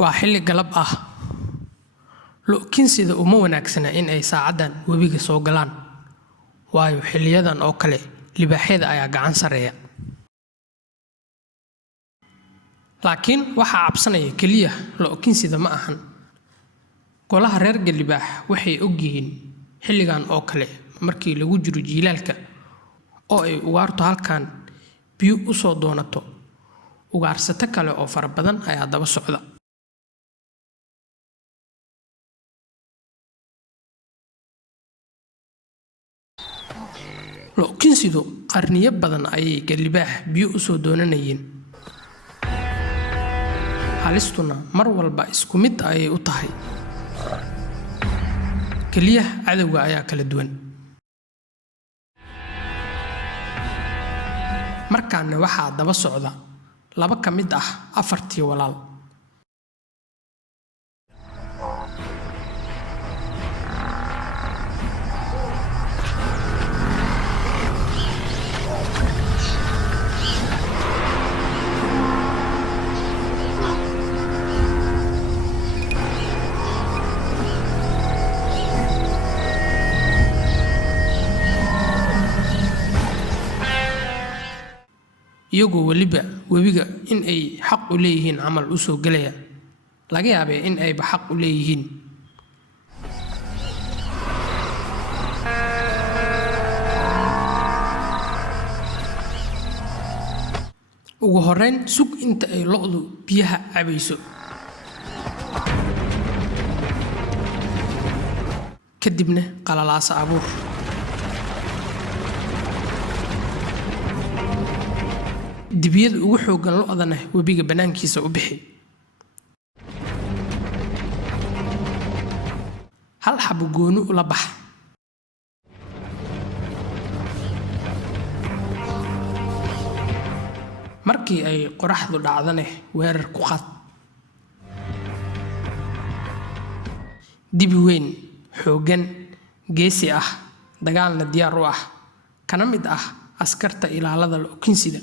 waa xilli galab ah. Laakiin sida uma wanaagsana in ay saacadan webiga soo galaan. Waayo xilliyadan oo kale libaaxyada ayaa gacan sareeya. Laakiin waxa cabsanaya kaliya laakiin sida ma ahan. Golaha reer galibaax waxay ogyihiin xilligan oo kale markii lagu jiro jiilaalka oo ay ugaarto halkan biyo u soo doonato. Ugaarsato kale oo fara badan ayaa daba socda. Laakiin sidoo qarniyo badan ayay galibaax biyo u soo doonanayeen. Halistuna mar walba isku mid ayay u tahay. Kaliya cadawga ayaa kala duwan. Markaana waxaa daba socda laba ka mid ah afartii walaal. Iyagoo waliba webiga in ay xaq u leeyihiin amal u soo galaya. Laga yaabee in ay xaq u leeyihiin. Ugu horeyn sug inta ay lo'du biyaha cabayso. Kadibna qalalaasa abuur. dibiyada ugu xoogan lo'dana webiga banaankiisa u bixi. Hal xabo gooni ula bax. Markii ay qoraxdu dhacdana weerar ku qad. Dibi weyn, xoogan, geesi ah, dagaalna diyaar u ah, kana mid ah askarta ilaalada laakiin sida.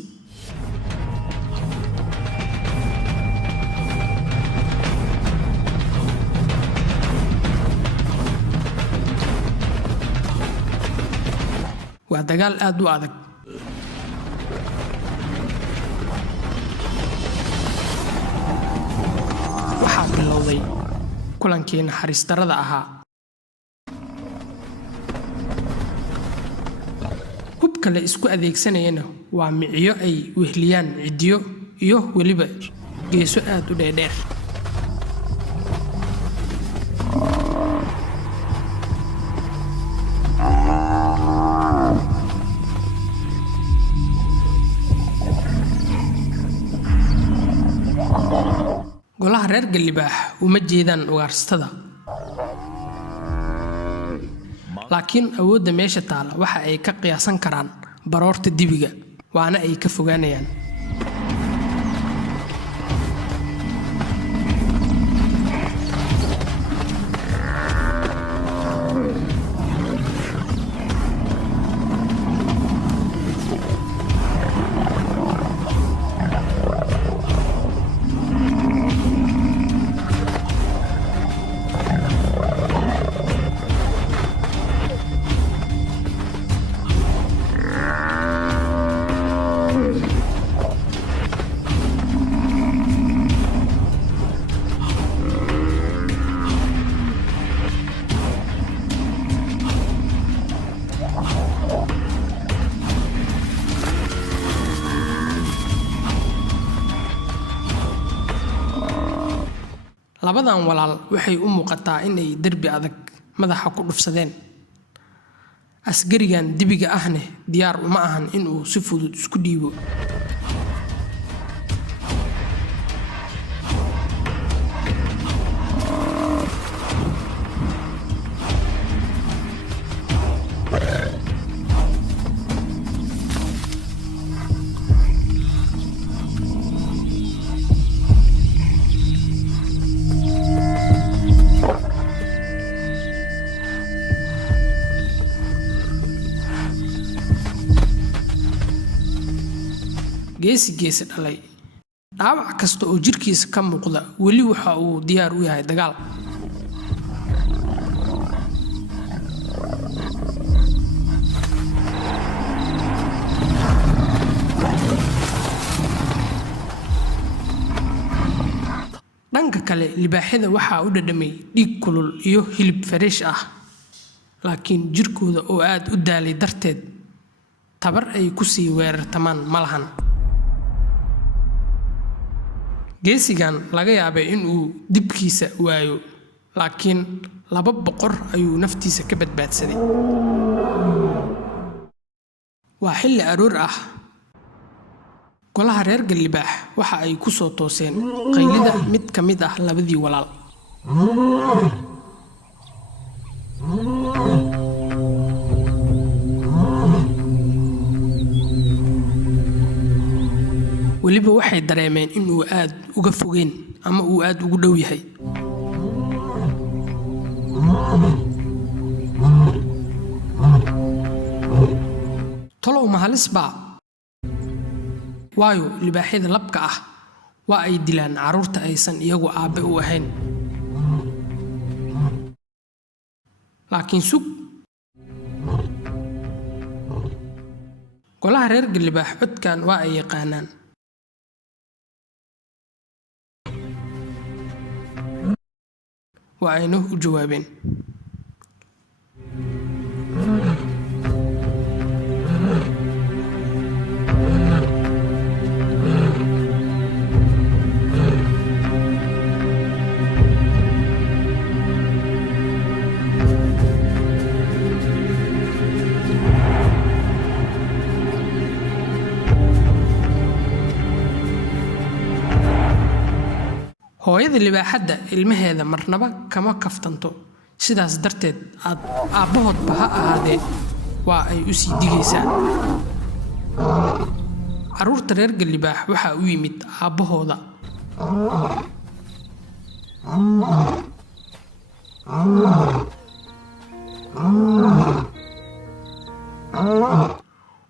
waa dagaal aad u adag. waxaa bilowday kulankii naxariis darrada ahaa. hubka la isku adeegsanayana waa miciyo ay wehliyaan cidiyo iyo weliba geeso aad u dheerdheer. golaha reer galibaax uma jeedaan ugaarsatada. laakiin awoodda meesha taala waxa ay ka qiyaasan karaan baroorta dibiga waana ay ka fogaanayaan. labadan walaal waxay u muuqataa inay derbi adag madaxa ku dhufsadeen. asgarigan dibiga ahne diyaar uma ahan inuu si fudud isku dhiibo. geesi dhalay dhaawac kasta oo jirkiisa ka muuqda weli waxa uu diyaar u yahay dagaal. dhanka kale libaaxyada waxaa u dhadhamay dhiig kulul iyo hilib fresh ah, laakiin jirkooda oo aad u daalay darteed tabar ay ku sii weerartamaan ma lahan. geesigan laga yaabay inuu dibkiisa waayo, laakiin 2 boqor ayuu naftiisa ka badbaadsaday. waa xilli aroor ah. golaha reer Galibaax waxa ay ku soo tooseen qaylida mid ka mid ah labadii walaal. weliba waxay dareemeen inuu aad uga fogeen ama uu aad ugu dhow yahay. talow ma halis baa? waayo libaaxyada labka ah waa ay dilaan carruurta aysan iyagu aabbe u ahayn. laakiin sug, golaha reer Galibaax codkan waa ay yaqaanaan. waa ayna u jawaabeen. hooyada libaaxadda ilmaheeda marnaba kama kaftanto, sidaas darteed aabbahoodba ha ahaadee waa ay u sii digaysaa. carruurta reer Galibaax waxaa u yimid aabbahooda.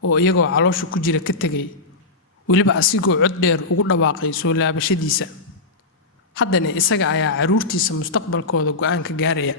oo iyagoo caloosha ku jira ka tegay, weliba asigoo cod dheer ugu dhawaaqay soo laabashadiisa. haddana isaga ayaa carruurtiisa mustaqbalkooda go'aan ka gaaraya.